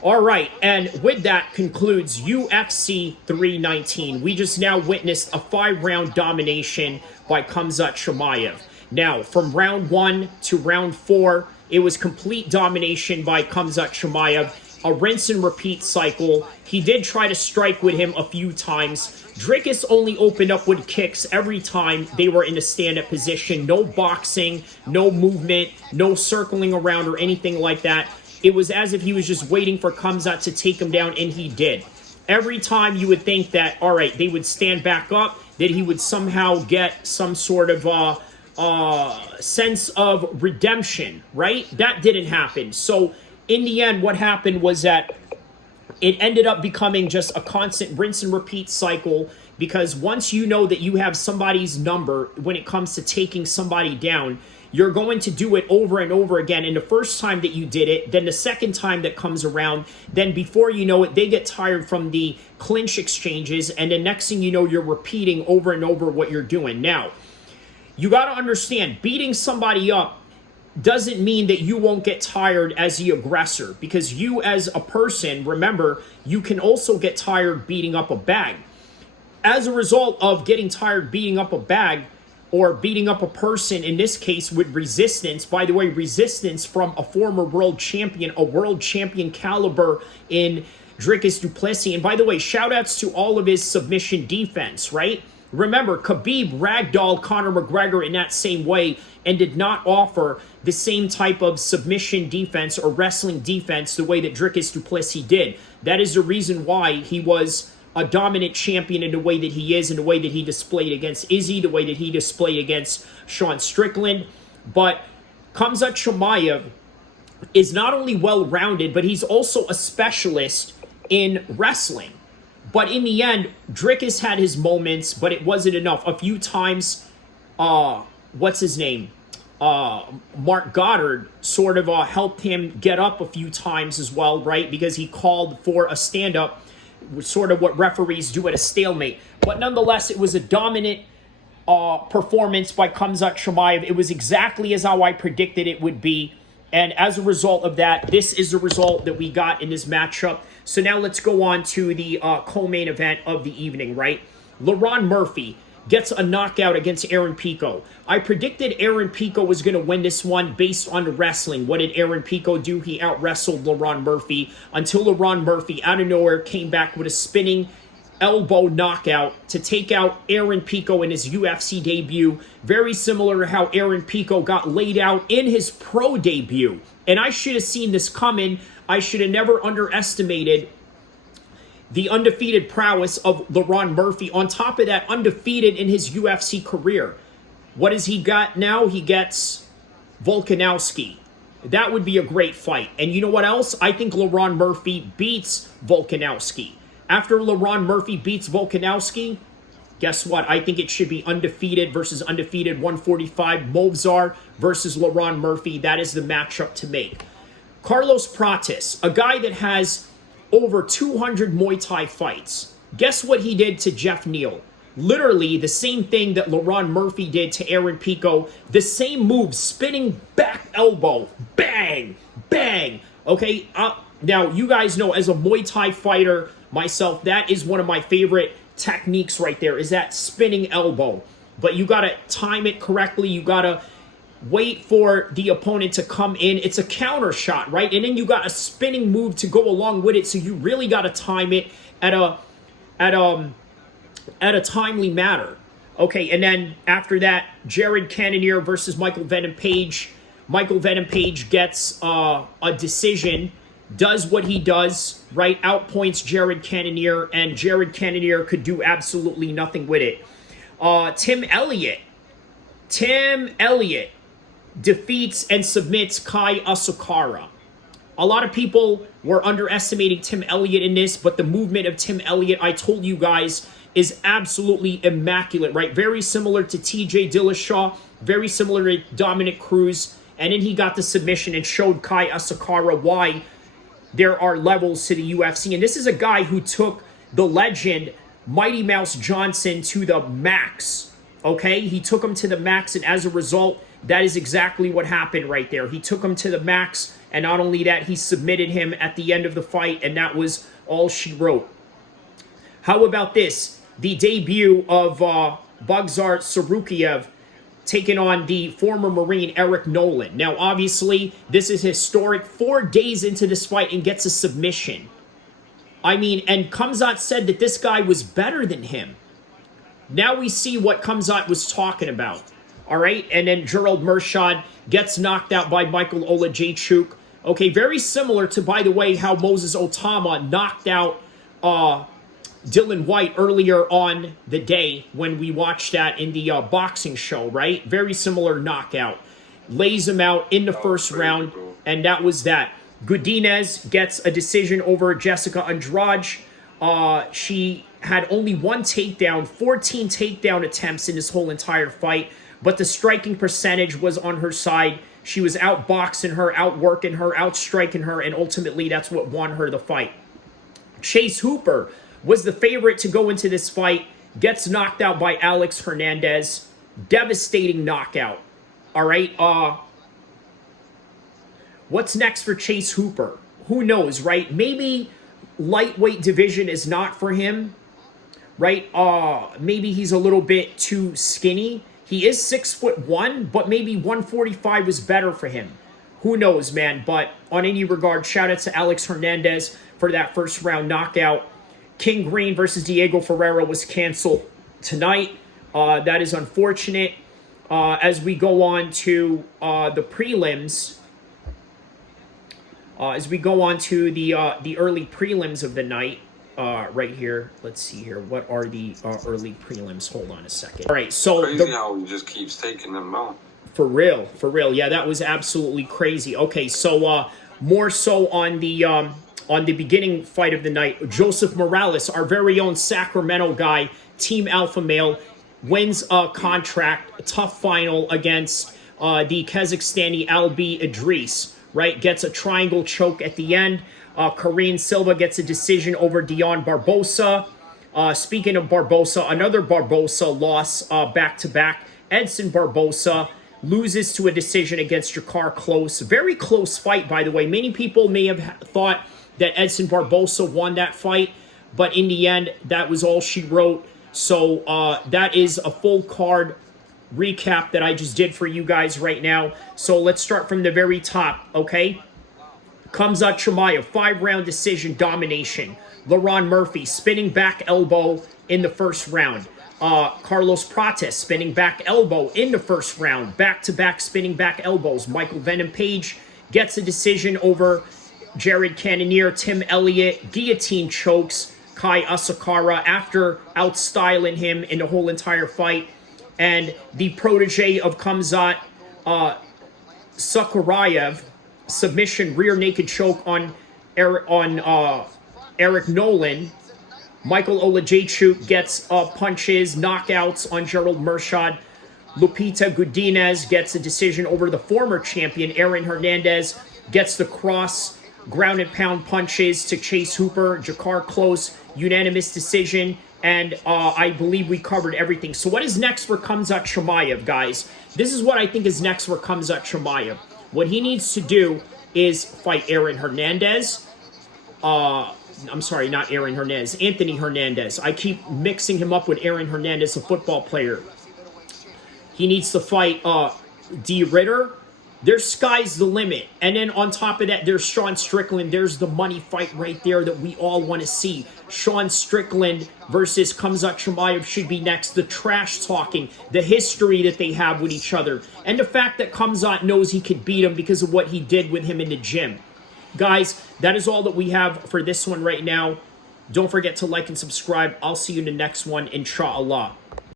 All right, and with that concludes UFC 319. We just now witnessed a 5-round domination by Khamzat Chimaev. Now, from round 1 to round 4, it was complete domination by Khamzat Chimaev, a rinse and repeat cycle. He did try to strike with him a few times. Dricuss only opened up with kicks every time they were in a stand-up position. No boxing, no movement, no circling around or anything like that. It was as if he was just waiting for Khamzat to take him down, and he did. Every time you would think that, all right, they would stand back up, that he would somehow get some sort of sense of redemption, right? That didn't happen. So in the end, what happened was that it ended up becoming just a constant rinse and repeat cycle, because once you know that you have somebody's number when it comes to taking somebody down, you're going to do it over and over again. And the first time that you did it, then the second time that comes around, then before you know it, they get tired from the clinch exchanges. And the next thing you know, you're repeating over and over what you're doing. Now, you got to understand, beating somebody up doesn't mean that you won't get tired as the aggressor, because you as a person, remember, you can also get tired beating up a bag. As a result of getting tired beating up a bag, or beating up a person, in this case with resistance. By the way, resistance from a former world champion, a world champion caliber in Dricuss du Plessis. And by the way, shout outs to all of his submission defense, right? Remember, Khabib ragdolled Conor McGregor in that same way and did not offer the same type of submission defense or wrestling defense the way that Dricuss du Plessis did. That is the reason why he was a dominant champion in the way that he is, in the way that he displayed against Izzy, the way that he displayed against Sean Strickland. But Khamzat Chimaev is not only well-rounded, but he's also a specialist in wrestling. But in the end, Dricuss had his moments, but it wasn't enough. A few times, what's his name? Mark Goddard sort of helped him get up a few times as well, right? Because he called for a stand-up, sort of what referees do at a stalemate. But nonetheless, it was a dominant performance by Khamzat Chimaev. It was exactly as how I predicted it would be. And as a result of that, this is the result that we got in this matchup. So now let's go on to the co-main event of the evening, right? LaRon Murphy gets a knockout against Aaron Pico. I predicted Aaron Pico was going to win this one based on the wrestling. What did Aaron Pico do? He out-wrestled LaRon Murphy until LaRon Murphy, out of nowhere, came back with a spinning elbow knockout to take out Aaron Pico in his UFC debut. Very similar to how Aaron Pico got laid out in his pro debut. And I should have seen this coming. I should have never underestimated the undefeated prowess of LaRon Murphy. On top of that, undefeated in his UFC career. What does he got now? He gets Volkanovski. That would be a great fight. And you know what else? I think LaRon Murphy beats Volkanovski. After LaRon Murphy beats Volkanovski, guess what? I think it should be undefeated versus undefeated 145. Movsar versus LaRon Murphy. That is the matchup to make. Carlos Pratis, a guy that has over 200 Muay Thai fights. Guess what he did to Jeff Neal? Literally the same thing that LaRon Murphy did to Aaron Pico. The same move, spinning back elbow. Bang! Bang! Okay, now you guys know, as a Muay Thai fighter myself, that is one of my favorite techniques right there, is that spinning elbow. But you got to time it correctly. You got to wait for the opponent to come in. It's a counter shot, right? And then you got a spinning move to go along with it. So you really got to time it at a timely manner. Okay, and then after that, Jared Cannonier versus Michael Venom Page. Michael Venom Page gets a decision, does what he does, right? Outpoints Jared Cannonier, and Jared Cannonier could do absolutely nothing with it. Tim Elliott defeats and submits Kai Asakara. A lot of people were underestimating Tim Elliott in this, but the movement of Tim Elliott, I told you guys, is absolutely immaculate, right? Very similar to TJ Dillashaw, very similar to Dominic Cruz, and then he got the submission and showed Kai Asakara why there are levels to the UFC. And this is a guy who took the legend Mighty Mouse Johnson to the max, okay? He took him to the max, and as a result, That is exactly what happened right there. He took him to the max, and not only that, he submitted him at the end of the fight, and that was all she wrote. How about this? The debut of Bagzar Sarukiev taking on the former Marine Eric Nolan. Now, obviously, this is historic. 4 days into this fight and gets a submission. I mean, and Khamzat said that this guy was better than him. Now we see what Khamzat was talking about. All right, and then Gerald Mershad gets knocked out by Michael Olajaychuk. Okay, very similar to, by the way, how Moses Otama knocked out Dylan White earlier on the day when we watched that in the boxing show, right? Very similar knockout. Lays him out in the first round, and that was that. Godinez gets a decision over Jessica Andrade. She had only 1 takedown, 14 takedown attempts in this whole entire fight, but the striking percentage was on her side. She was outboxing her, outworking her, outstriking her, and ultimately that's what won her the fight. Chase Hooper was the favorite to go into this fight, gets knocked out by Alex Hernandez. Devastating knockout. All right, what's next for Chase Hooper? Who knows, right? Maybe lightweight division is not for him, right? Maybe he's a little bit too skinny. He is 6'1", but maybe 145 was better for him. Who knows, man? But on any regard, shout out to Alex Hernandez for that first round knockout. King Green versus Diego Ferreira was canceled tonight. That is unfortunate. As we go on to the prelims, as we go on to the early prelims of the night, right here. Let's see here. What are the early prelims? Hold on a second. All right, so crazy how he just keeps taking them out. For real, for real. Yeah, that was absolutely crazy. Okay, so more so on the beginning fight of the night, Joseph Morales, our very own Sacramento guy, Team Alpha Male, wins a contract, a tough final against the Kazakhstani Albi Idris, right? Gets a triangle choke at the end. Karine Silva gets a decision over Dion Barbosa. Speaking of Barbosa, another Barbosa loss back-to-back. Edson Barbosa loses to a decision against Jakar Close. Very close fight, by the way. Many people may have thought that Edson Barbosa won that fight, but in the end, that was all she wrote. So that is a full card recap that I just did for you guys right now. So let's start from the very top, okay? Khamzat Chimaev, 5-round decision domination. LaRon Murphy, spinning back elbow in the first round. Carlos Prates, spinning back elbow in the first round. Back-to-back spinning back elbows. Michael Venom Page gets a decision over Jared Cannonier. Tim Elliott, guillotine chokes Kai Asakara after outstyling him in the whole entire fight. And the protege of Khamzat, Sakarayev, submission rear naked choke on Eric Nolan. Michael Olajaychuk gets punches, knockouts on Gerald Mershad. Lupita Godinez gets a decision over the former champion. Aaron Hernandez gets the cross ground and pound punches to Chase Hooper. Jakar Close, unanimous decision. And I believe we covered everything. So what is next for Khamzat Chimaev, guys? This is what I think is next for Khamzat Chimaev. What he needs to do is fight Aaron Hernandez. I'm sorry, not Aaron Hernandez. Anthony Hernandez. I keep mixing him up with Aaron Hernandez, a football player. He needs to fight D. Ritter. There's sky's the limit. And then on top of that, there's Sean Strickland. There's the money fight right there that we all want to see. Sean Strickland versus Khamzat Chimaev should be next. The trash talking, the history that they have with each other, and the fact that Khamzat knows he could beat him because of what he did with him in the gym. Guys, that is all that we have for this one right now. Don't forget to like and subscribe. I'll see you in the next one, inshallah.